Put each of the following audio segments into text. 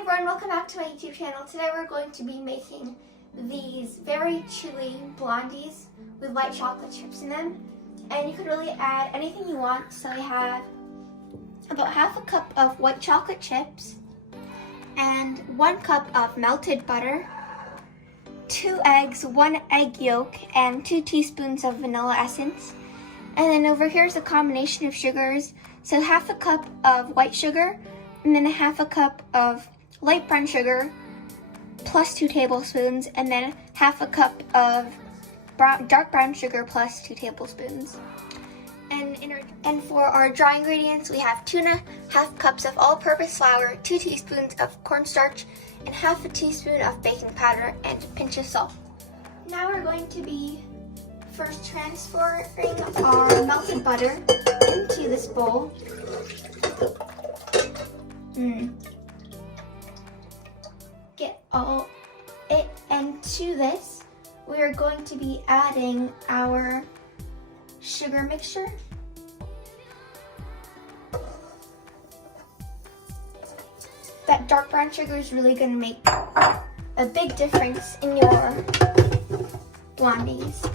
everyone, welcome back to my YouTube channel. Today we're going to be making these very chewy blondies with white chocolate chips in them. And you could really add anything you want. So we have about half a cup of white chocolate chips and 1 cup of melted butter, 2 eggs, 1 egg yolk, and 2 teaspoons of vanilla essence. And then over here is a combination of sugars. So half a cup of white sugar, and then half a cup of light brown sugar plus 2 tablespoons, and then half a cup of dark brown sugar plus 2 tablespoons. And for our dry ingredients, we have 2½ cups of all-purpose flour, 2 teaspoons of cornstarch, and half a teaspoon of baking powder, and a pinch of salt. Now we're going to be first transferring our melted butter into this bowl. Get all it, and to this we are going to be adding our sugar mixture. That dark brown sugar is really going to make a big difference in your blondies.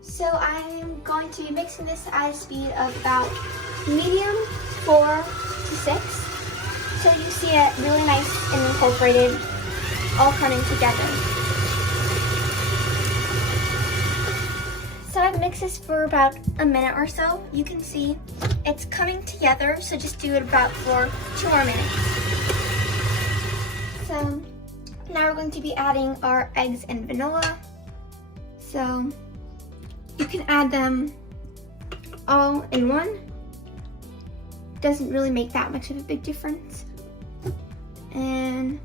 So I'm going to be mixing this at a speed of about medium 4 to 6. So you see it really nice and incorporated, all coming together. So I've mixed this for about a minute or so. You can see it's coming together, so just do it about for 2 more minutes. So now we're going to be adding our eggs and vanilla. So you can add them all in one. Doesn't really make that much of a big difference. And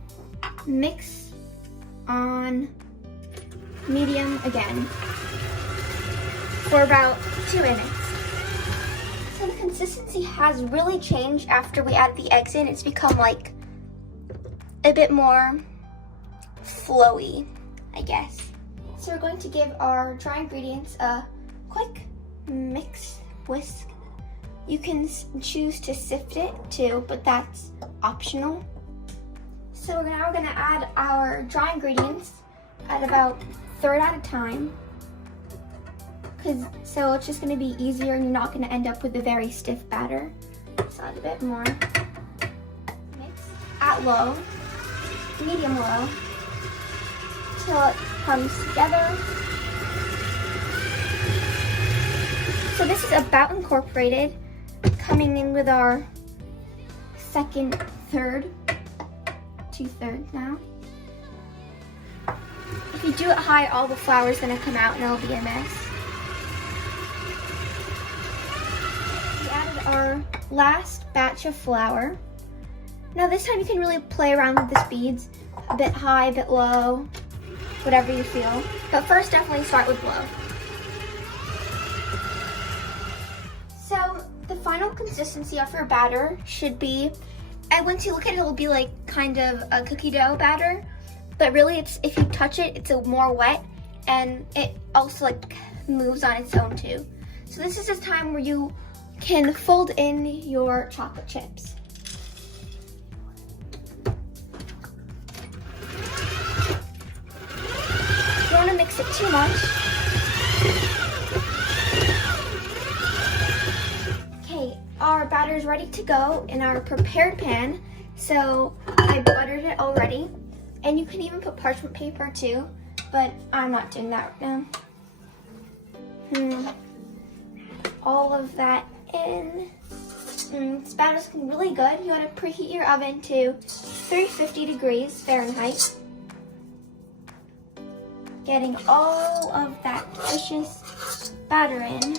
mix on medium again for about 2 minutes. So the consistency has really changed after we added the eggs in. It's become like a bit more flowy, I guess. So we're going to give our dry ingredients a quick whisk. You can choose to sift it too, but that's optional. So now we're going to add our dry ingredients at about a third at a time. So it's just going to be easier and you're not going to end up with a very stiff batter. So add a bit more. Mix at low, medium low, till it comes together. So this is about incorporated, coming in with our second third, 2/3 now. If you do it high, all the flour is going to come out and it'll be a mess. We added our last batch of flour. Now this time you can really play around with the speeds, a bit high, a bit low, whatever you feel. But first, definitely start with low. So the final consistency of our batter should be, and once you look at it, it'll be like kind of a cookie dough batter. But really, it's, if you touch it, it's a more wet, and it also like moves on its own too. So this is a time where you can fold in your chocolate chips. You don't want to mix it too much. Okay, our batter is ready to go in our prepared pan. So I buttered it already. And you can even put parchment paper too, but I'm not doing that right now. All of that in. This batter's looking really good. You want to preheat your oven to 350 degrees Fahrenheit. Getting all of that delicious batter in.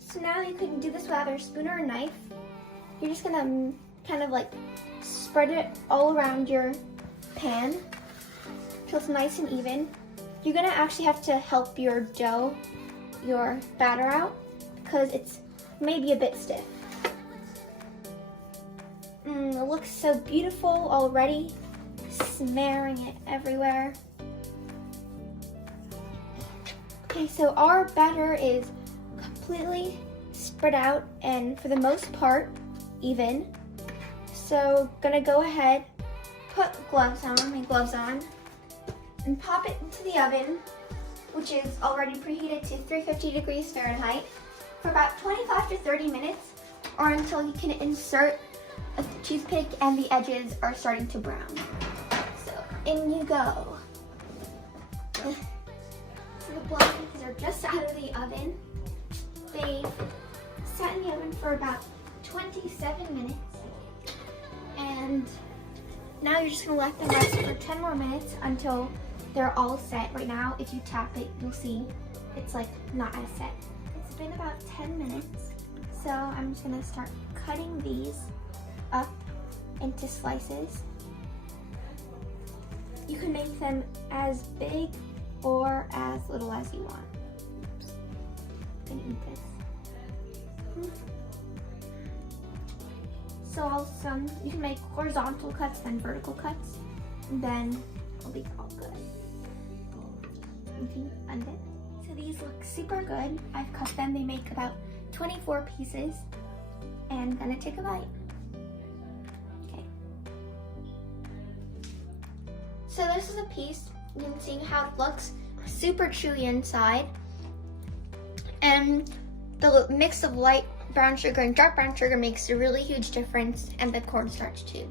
So now you can do this with either a spoon or a knife. You're just gonna kind of like spread it all around your pan until it's nice and even. You're gonna actually have to help your dough, your batter out, because it's maybe a bit stiff. It looks so beautiful already, smearing it everywhere. Okay, so our batter is completely spread out and for the most part even. So gonna go ahead, put my gloves on, and pop it into the oven, which is already preheated to 350 degrees Fahrenheit, for about 25 to 30 minutes, or until you can insert a toothpick and the edges are starting to brown. So in you go. So the blondies are just out of the oven. They've sat in the oven for about 27 minutes. And now you're just gonna let them rest for 10 more minutes until they're all set. Right now, if you tap it, you'll see it's like not as set. It's been about 10 minutes. So I'm just gonna start cutting these up into slices. You can make them as big or as little as you want. I'm gonna eat this. So you can make horizontal cuts, then vertical cuts, and then it'll be all good. You can undip. So these look super good. I've cut them. They make about 24 pieces. And I'm gonna take a bite. Okay. So this is a piece. You can see how it looks super chewy inside. And the mix of light brown sugar and dark brown sugar makes a really huge difference, and the cornstarch too.